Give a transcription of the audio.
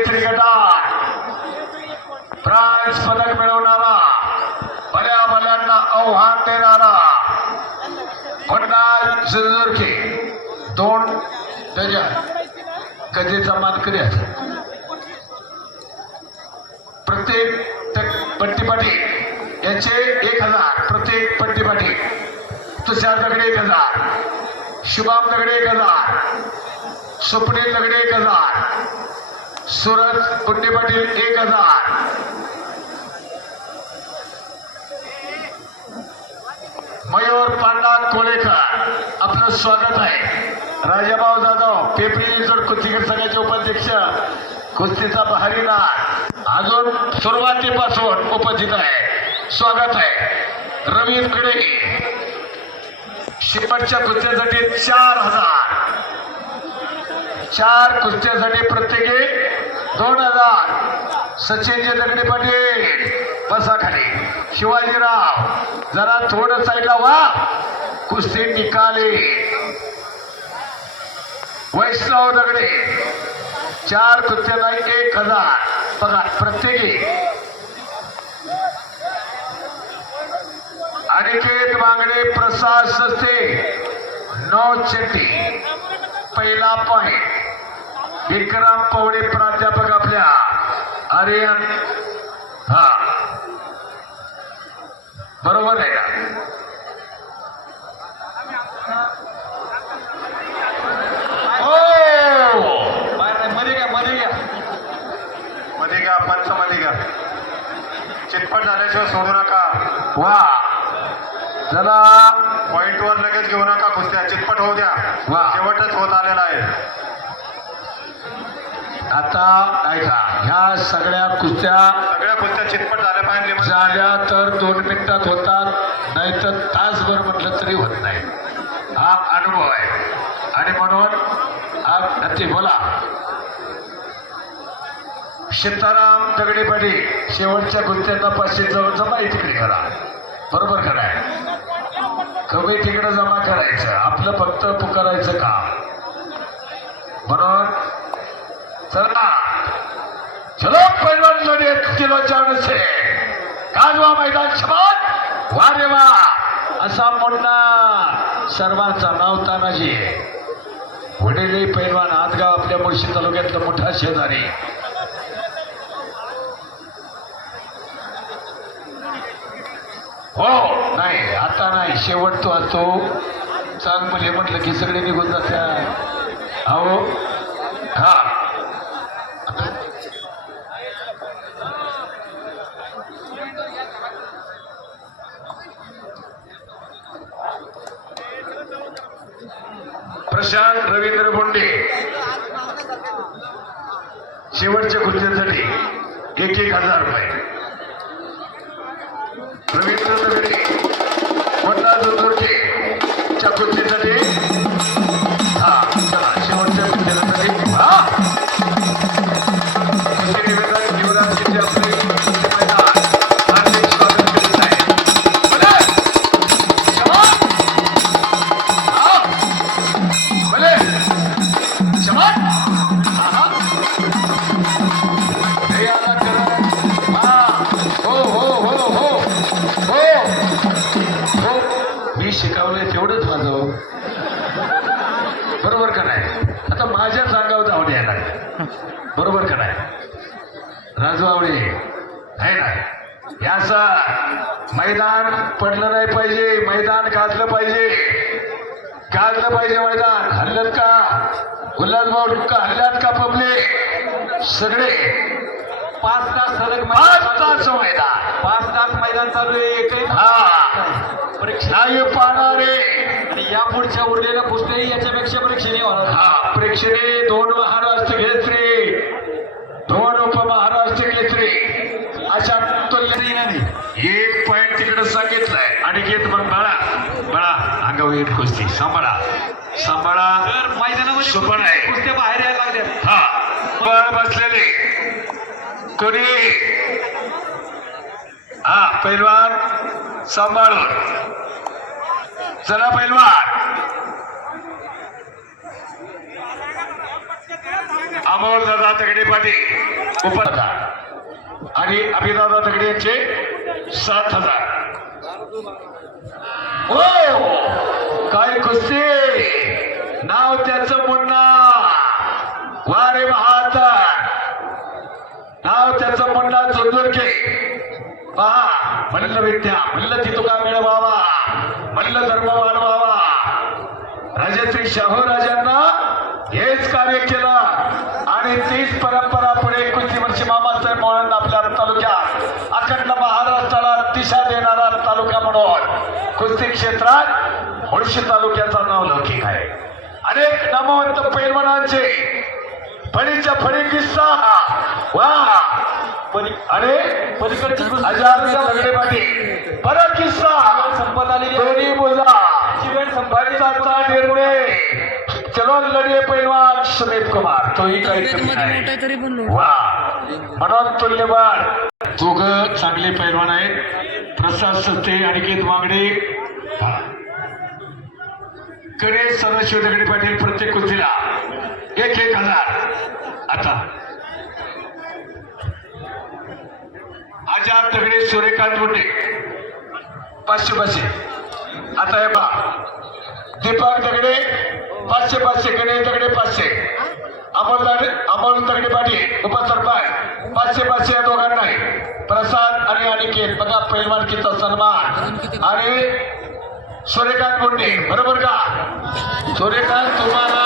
केसरी गटात ब्रॉन्झ पदक मिळवणारा, भल्या भल्यांना आव्हान देणारा गुंडाल सिंदूरचे 2 डझन गजेचा मानकरी आहे. प्रत्येक पट्टीपाठी याचे 1000, प्रत्येक पट्टीपाठी. तुषार दगडे 1000, शुभम दगडे 1000, स्वप्नील दगडे 1000, सूरज गुंडे पाटील 1000. मयूर पांडा कोळेकर आपलं स्वागत आहे. राजाभाऊ जाधव पेपरी जोड कुस्तीगीर संघाचे उपाध्यक्ष, कुस्तीचा बहारी नाथ अजून सुरुवातीपासून उपस्थित आहे. स्वागत आहे. रवी कडे शेवटच्या कुस्त्यासाठी 4000, 4 कुस्त्यासाठी प्रत्येकी 2000. सचिनजी दगडे पाटील बसा खाली. शिवाजीराव जरा थोडं साईडला वा, कुस्ती निकाली. वैष्णव दगडे 4 कुस्त्याला 1000 पगार प्रत्येकी. अनिकेत बांगडे, प्रसाद सस्ते 9 चेट्टी. पहिला पॉइंट विक्रम पवडे प्राध्यापक आपल्या आर्यन. हा बरोबर आहे का? पंचमलिका चिटपट झाल्याशिवाय सोडू नका. वा चला पॉइंट वर लगेच घेऊ नका. कुस्त्या चिटपट होऊ द्या. शेवटच होत आलेला आहे. आता ऐका, ह्या सगळ्या कुस्त्या चिटपट झाल्या पाहिजे. झाल्या तर 2 मिनिटात होतात, नाहीतर तासभर म्हटलं तरी होत नाही. हा अनुभव आहे. आणि म्हणून ते बोला सीताराम दगडे पाटील शेवटच्या कुस्त्यांना 500 जमा तिकडे करा. बरोबर कराय कमी तिकडे जमा करायचं, आपलं फक्त पुकारायचं काम. म्हणून चला चलो पैलवान जोडी 1 किलोच्या से गाजवा मैदान शबाद. वा रे वा असा मुन्ना सर्वांचा नाव तानाजी वडिले पैलवान आदगाव आपल्या मुळशी तालुक्यातला मोठा शेजारी. हो नाही आता नाही, शेवट तो असतो. चांग मुले म्हटलं की सगळे निघून जातात. अहो हा प्रशांत रवींद्र बोंडे शेवटच्या कुस्त्यासाठी 1000 रुपये. रवींद्र दगडे कोंडा दुर्गोटे च्या कुस्तीसाठी हा चला शेवटच्या कुस्तीसाठी हार्दिक स्वागत करीत आहे. भले शबाद. शिकवलंय तेवढंच माझं. बरोबर का नाही? आता माझ्या सांगावं धावणे येणार. बरोबर का नाही? राजू आवडे आहे ना. याचा मैदान पडलं नाही पाहिजे, मैदान गाजलं पाहिजे. मैदान हल्ल्यात का उल्हासभाऊ का हल्ल्यात का पब्लिक सगळे 5 तास सलग 5 तास मैदान 5 तास मैदान चालू आहे. एकही नाही पाहणारे आणि या पुढच्या उरलेल्या कुस्त्याही याच्यापेक्षा प्रेक्षणीय होणार. हा प्रेक्षणीय 2 महाराष्ट्र केसरी, 2 उपमहाराष्ट्र केसरी अशा तुल्यने 1 पॉइंट तिकडे सांगितलंय. आणि घेत मग बाळा अंगावर येत कुस्ती सांभाळा मैदानामध्ये सुपण आहे. कुस्त्या बाहेर यायला लागल्या. हा बसलेले कोणी हा पैलवान सांभाळून चला. पैलवान अमोल दादा तगडे पाटील उपस्थित आणि अभिदादा तगडे यांचे 7,000. ओ काय कुस्ती, नाव त्याचं मुन्ना, वारे महाता, नाव त्याचं मुन्ना चंदुरके. पहा, मल्ल विद्या, मल्ल तितुका मिळवावा, मल्ल धर्म वाढवावा. राजश्री शाहू राजांना हेच कार्य केलं आणि तीच परंपरा पुढे कुस्ती वर्षी मामासाहेब मोहन आपल्या तालुक्यात अखंड महाराष्ट्राला दिशा देणारा तालुका म्हणून कुस्ती क्षेत्रात मुळशी तालुक्याचा नाव लौकिक आहे. अनेक नामवंत पैलवानांचे फळीच्या फळी किस्सा वा अरे पलीकडची कुस्ती तगडे पाटील परत किस्सा संपत आलेली आहे. दोन्ही बोजा वेळ संपायचा संपायचा निर्णय. चलो लढे पैलवान सुमित कुमार, तोही काही कमी नाही. वा म्हणून तुल्यबळ दोघं चांगले पैलवान आहेत. प्रसाद सत्ते, अनिकेत वांगडे, गणेश सदाशिव दगडे पाटील प्रत्येक कुस्तीला 1,000. आता आजाद दगडे, सूर्यकांत गुंडे 500. आता हे पहा, दीपक दगडे 500. गणेश दगडे 500. अमोल दगडे पाटील उपसरपंच 500 या दोघांनाही. प्रसाद आणि अनिकेत बघा पैलवानकीचा सन्मान. आणि सूर्यकांत गुंडे बरोबर का? सूर्यकांत तुम्हाला